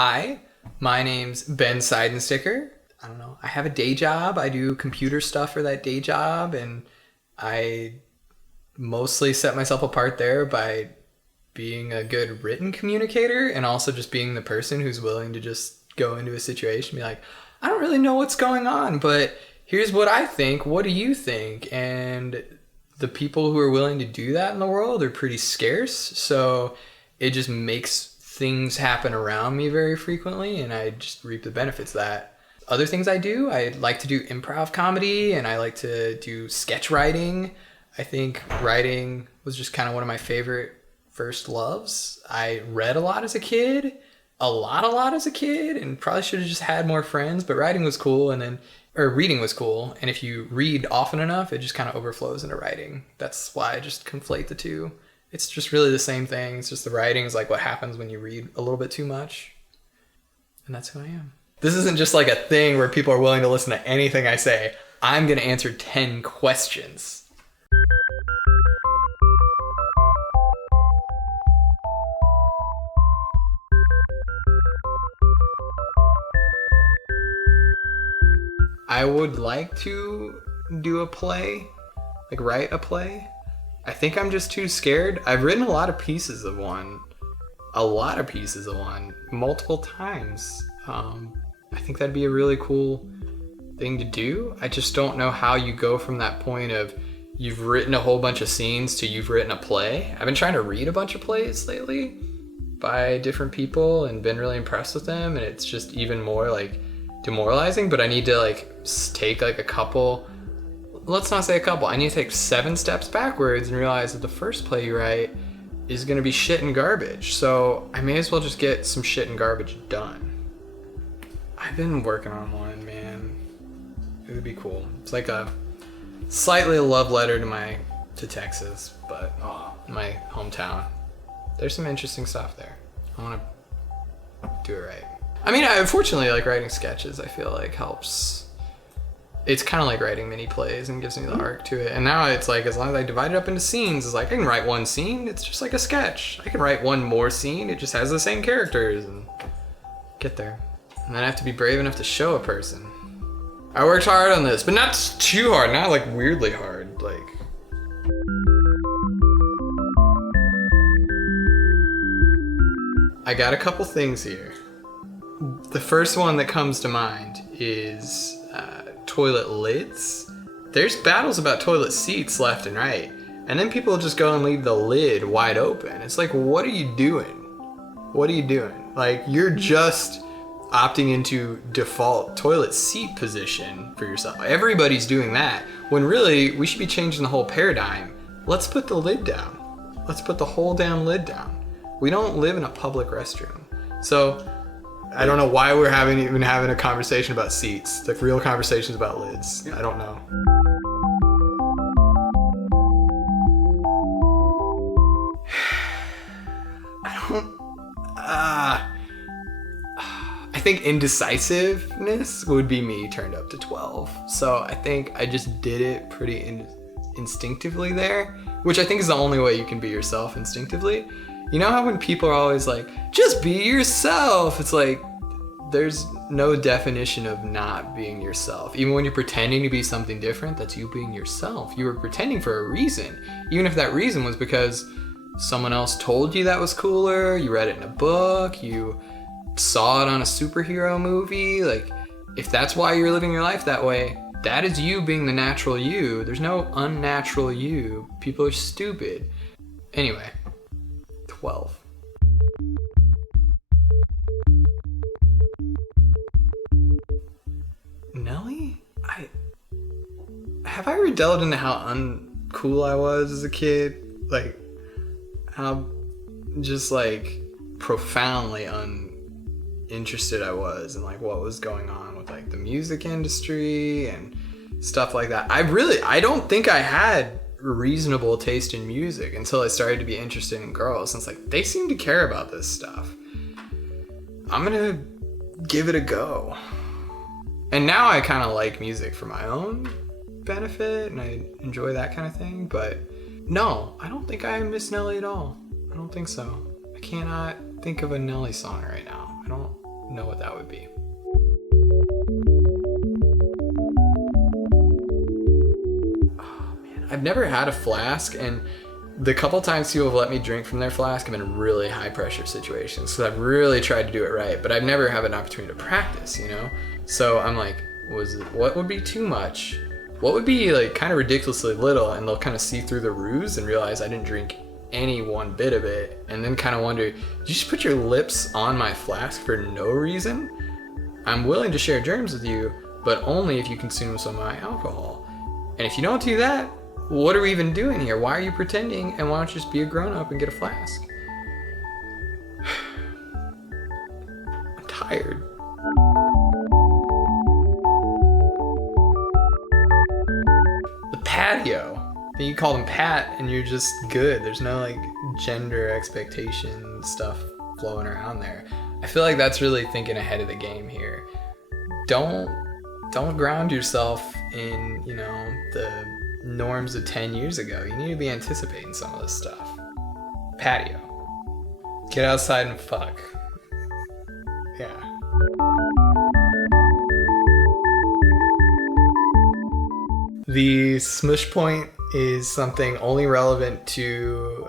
Hi, my name's Ben Seidensticker. I don't know. I have a day job. I do computer stuff for that day job, and I mostly set myself apart there by being a good written communicator and also just being the person who's willing to just go into a situation and be like, I don't really know what's going on, but here's what I think. What do you think? And the people who are willing to do that in the world are pretty scarce. So it just makes things happen around me very frequently, and I just reap the benefits of that. Other things I do, I like to do improv comedy, and I like to do sketch writing. I think writing was just kind of one of my favorite first loves. I read a lot as a kid, a lot as a kid, and probably should have just had more friends, but writing was cool, reading was cool, and if you read often enough, it just kind of overflows into writing. That's why I just conflate the two. It's just really the same thing. It's just the writing is like what happens when you read a little bit too much. And that's who I am. This isn't just like a thing where people are willing to listen to anything I say. I'm going to answer 10 questions. I would like to do a play, like write a play. I think I'm just too scared. I've written a lot of pieces of one, multiple times. I think that'd be a really cool thing to do. I just don't know how you go from that point of you've written a whole bunch of scenes to you've written a play. I've been trying to read a bunch of plays lately by different people and been really impressed with them, and it's just even more like demoralizing, but I need to like take like a couple, let's not say a couple, I need to take 7 steps backwards and realize that the first play you write is going to be shit and garbage. So I may as well just get some shit and garbage done. I've been working on one, man. It would be cool. It's like a slightly a love letter to Texas, but my hometown. There's some interesting stuff there. I want to do it right. I mean, unfortunately, like writing sketches, I feel like helps. It's kind of like writing mini plays and gives me the arc to it. And now it's like, as long as I divide it up into scenes, it's like I can write one scene, it's just like a sketch. I can write one more scene, it just has the same characters, and get there. And then I have to be brave enough to show a person. I worked hard on this, but not too hard, not like weirdly hard. Like, I got a couple things here. The first one that comes to mind is toilet lids. There's battles about toilet seats left and right, and then people just go and leave the lid wide open. It's like, what are you doing? What are you doing? Like, you're just opting into default toilet seat position for yourself. Everybody's doing that, when really we should be changing the whole paradigm. Let's put the lid down. Let's put the whole damn lid down. We don't live in a public restroom. So I don't know why we're even having a conversation about seats, like real conversations about lids. I don't know. I think indecisiveness would be me turned up to 12. So I think I just did it pretty instinctively there, which I think is the only way you can be yourself instinctively. You know how when people are always like, just be yourself, it's like, there's no definition of not being yourself. Even when you're pretending to be something different, that's you being yourself. You were pretending for a reason. Even if that reason was because someone else told you that was cooler, you read it in a book, you saw it on a superhero movie. Like, if that's why you're living your life that way, that is you being the natural you. There's no unnatural you. People are stupid. Anyway. 12. Nelly? Have I ever delved into how uncool I was as a kid? Like, how just like profoundly uninterested I was in like what was going on with like the music industry and stuff like that. I don't think I had reasonable taste in music until I started to be interested in girls. And it's like, they seem to care about this stuff. I'm gonna give it a go. And now I kind of like music for my own benefit, and I enjoy that kind of thing. But no, I don't think I miss Nelly at all. I don't think so. I cannot think of a Nelly song right now. I don't know what that would be. Oh man, I've never had a flask, and the couple times people have let me drink from their flask have been really high pressure situations. So I've really tried to do it right, but I've never had an opportunity to practice, you know? So I'm like, what would be too much? What would be like kind of ridiculously little? And they'll kind of see through the ruse and realize I didn't drink any one bit of it, and then kind of wonder, did you just put your lips on my flask for no reason? I'm willing to share germs with you, but only if you consume some of my alcohol. And if you don't do that, what are we even doing here? Why are you pretending? And why don't you just be a grown-up and get a flask? I'm tired. The Patio. Then you call them Pat and you're just good. There's no like gender expectation stuff flowing around there. I feel like that's really thinking ahead of the game here. Don't ground yourself in, you know, the norms of 10 years ago. You need to be anticipating some of this stuff. Patio. Get outside and fuck. Yeah. The Smush Point is something only relevant to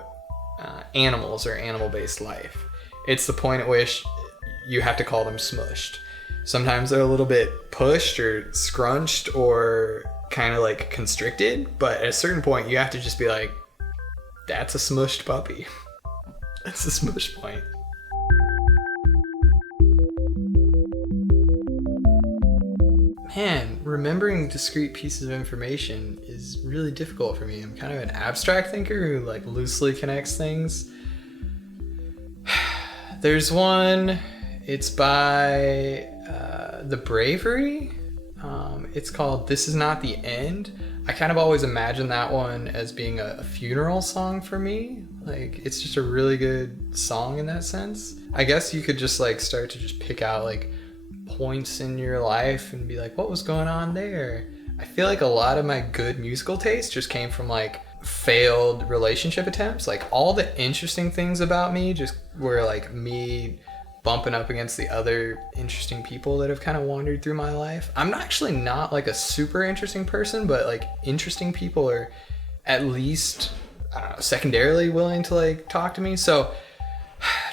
animals or animal-based life. It's the point at which you have to call them smushed. Sometimes they're a little bit pushed or scrunched or kind of like constricted, but at a certain point you have to just be like, that's a smushed puppy. That's the Smush Point. Man, remembering discrete pieces of information is really difficult for me. I'm kind of an abstract thinker who like loosely connects things. There's one, it's by The Bravery. It's called This Is Not the End. I kind of always imagined that one as being a funeral song for me. Like, it's just a really good song in that sense. I guess you could just like start to just pick out like points in your life and be like, what was going on there? I feel like a lot of my good musical taste just came from like failed relationship attempts. Like all the interesting things about me just were like me bumping up against the other interesting people that have kind of wandered through my life. I'm actually not like a super interesting person, but like interesting people are at least, I don't know, secondarily willing to like talk to me. So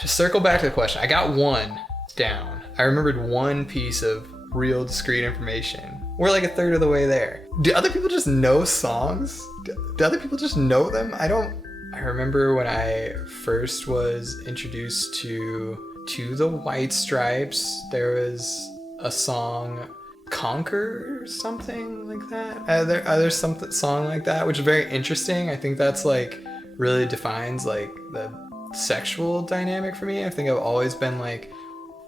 to circle back to the question, I got one down. I remembered one piece of real discrete information. We're like a third of the way there. Do other people just know songs? Do other people just know them? I remember when I first was introduced to the White Stripes, there was a song, Conquer or something like that. There's some song like that, which is very interesting. I think that's like really defines like the sexual dynamic for me. I think I've always been like,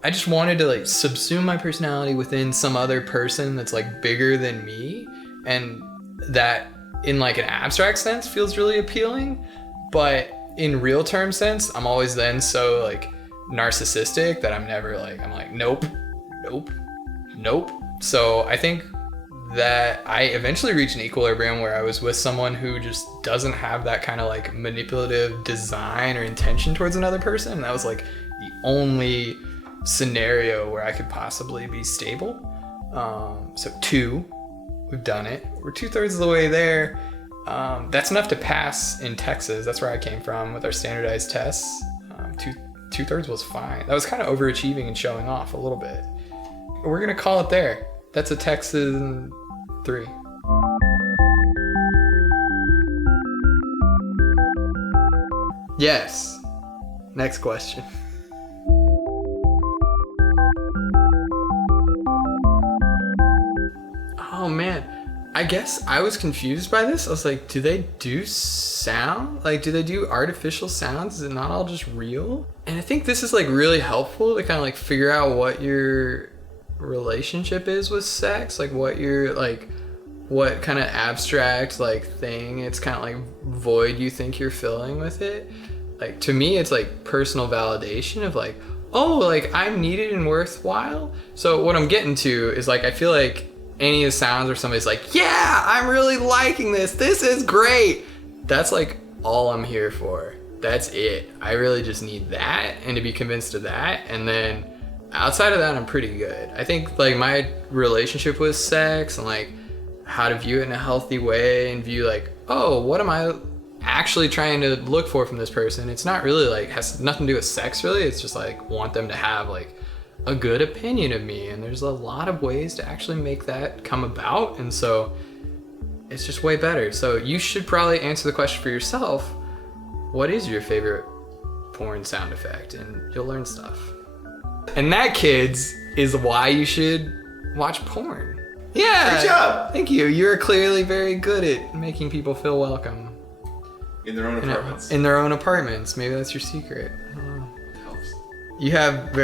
I just wanted to like subsume my personality within some other person that's like bigger than me, and that in like an abstract sense feels really appealing, but in real term sense I'm always then so like narcissistic that I'm like nope. So I think that I eventually reached an equilibrium where I was with someone who just doesn't have that kind of like manipulative design or intention towards another person, and that was like the only scenario where I could possibly be stable. So 2, we've done it. We're 2/3 of the way there. That's enough to pass in Texas. That's where I came from with our standardized tests. 2/3 was fine. That was kind of overachieving and showing off a little bit. We're gonna call it there. That's a Texas 3. Yes. Next question. Oh man, I guess I was confused by this. I was like, do they do sound? Like, do they do artificial sounds? Is it not all just real? And I think this is like really helpful to kind of like figure out what your relationship is with sex, like what you're like, what kind of abstract like thing, it's kind of like void you think you're filling with it. Like to me, it's like personal validation of like, oh, like I'm needed and worthwhile. So what I'm getting to is like, I feel like any of the sounds where somebody's like, yeah, I'm really liking this. This is great. That's like all I'm here for. That's it. I really just need that and to be convinced of that. And then outside of that, I'm pretty good. I think like my relationship with sex and like how to view it in a healthy way and view like, oh, what am I actually trying to look for from this person? It's not really like, has nothing to do with sex really. It's just like want them to have like a good opinion of me. And there's a lot of ways to actually make that come about. And so it's just way better. So you should probably answer the question for yourself. What is your favorite porn sound effect? And you'll learn stuff. And that, kids, is why you should watch porn. Yeah. Good job. Thank you. You're clearly very good at making people feel welcome. In their own apartments. In their own apartments. Maybe that's your secret. I don't know. It helps. You have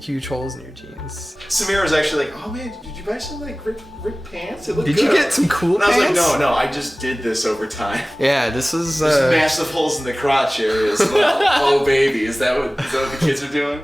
huge holes in your jeans. Samira was actually like, oh man, did you buy some like ripped pants? It looked Did good. you get some cool and pants? I was like, no, I just did this over time. Yeah, this is... There's massive holes in the crotch area as well. Oh baby, is that what the kids are doing?